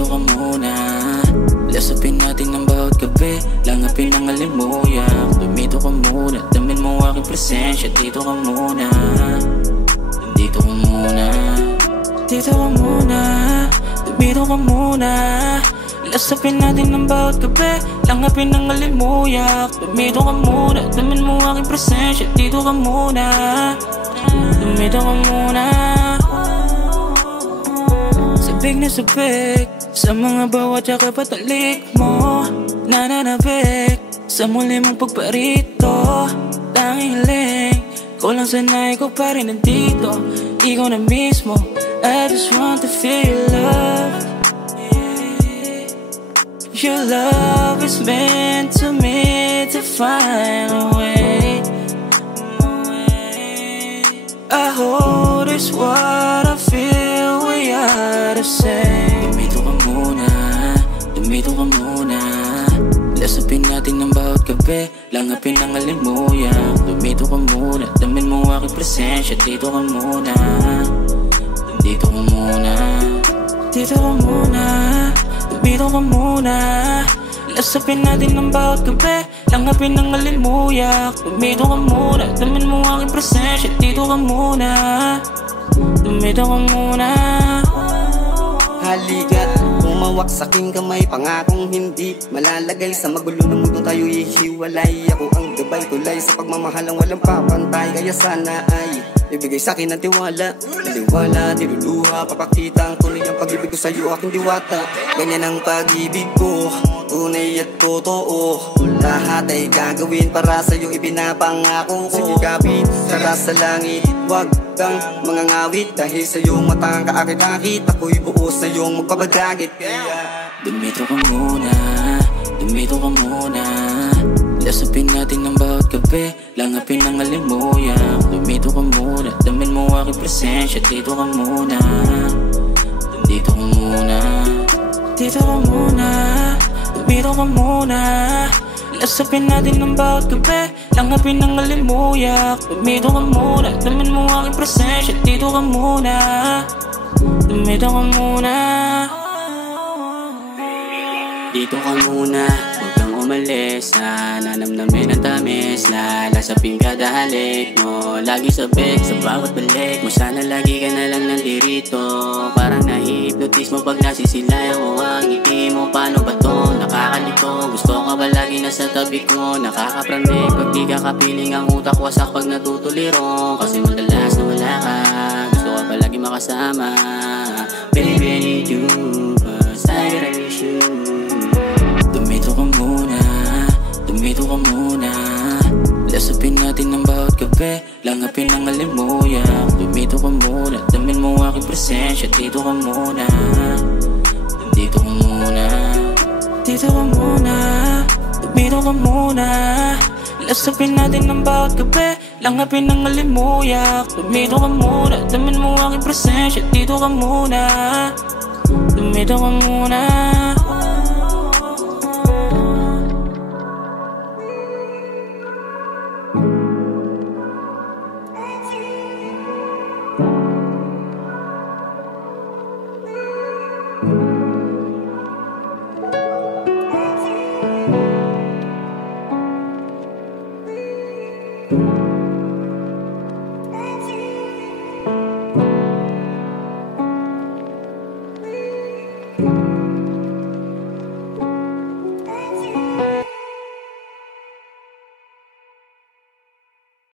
dumito ka muna. Lasapin natin ng bawat gabi, langapin ang alimuyak. Dumito ka muna, damin mo aking presensya. Dito ka muna, dito ka muna. Dito ka muna, dumito ka muna. Lasapin natin ng bawat gabi, langapin ang alimuyak. Dumito ka muna, damin mo aking presensya. Dito ka muna, dumito ka muna. Sabik na sabik sa mga bawat tsaka patalik mo. Nananabik sa muli mong pagparito. Tanging hiling ko lang sanay ko pa rin nandito. Ikaw na mismo, I just want to feel your love. Your love is meant to me to find a way. I hope this what I feel we are the same. Dumito ka muna, dumito ka muna. Lasapin natin ng bawat gabi, langapin ang alimuyak. Dumito ka muna, damin mo aking presensya. Dito ka muna, dito ka muna. Dito ka muna, dumito ka muna. Lasapin natin ng bawat gabi, langapin ang alimuyak. Dumito ka muna, damin mo aking presensya. Dito ka muna, dumito ka muna. Halikat, umawak sa aking kamay, pangakong hindi malalagay sa magulo ng mundo tayo ihiwalay. Ako ang gabay tulay sa pagmamahalang walang papantay. Kaya sana ay ibigay sa akin ng tiwala. Tiwala, niluluha, papakita ang tunay ang pag-ibig ko sa'yo, aking diwata. Ganyan ang pag-ibig ko, tunay at totoo. Lahat ay gagawin para sa'yo, ibinapangako ko. Sige kapit, tara sa langit, wag kang mangangawit. Dahil sa'yo matang kaakit-akit, ako'y buo sa'yong magpabagagit. Dumito ka muna, dumito ka muna. Lasapin natin ng bawat gabi, langapin ang alimuyak. Dumito ka muna, damin mo aking presensya. Dito ka muna, dito ka muna. Dito ka muna, dumito ka muna. Lasapin natin ng bawat gabi, langapin ang alimuyak. Dumito ka muna, damin mo aking presensya. Dito ka muna, dumito ka muna. Dito ka muna, huwag kang umalis. Nanamnamin ang tamis, lalasapin kada halik mo. Lagi sabik sa bawat balik mo, sana lagi ka na lang nandirito. Parang nahihipnotis mo pag nasisilay ako ang ngiti mo. Paano ba to? Nakakalito, gusto ka ba lagi nasa tabi ko? Nakakapramig pag di ka kapiling, ang utak wasak pag natutuliro. Kasi madalas na wala ka, gusto ka ba lagi makasama. Baby, I need you, cause I gotta miss you. Dumito ka muna, dumito ka muna. Lasapin natin ng bawat gabi, langapin ang alimuyak. Dumito ka muna, damin mo aking presensya. Dito ka muna, dito ka muna. Dito ka muna, dumito ka muna. Lasapin natin ng bawat gabi, langapin ang alimuyak. Dumito ka muna, damin mo aking presensya. Dito ka muna, dumito ka muna.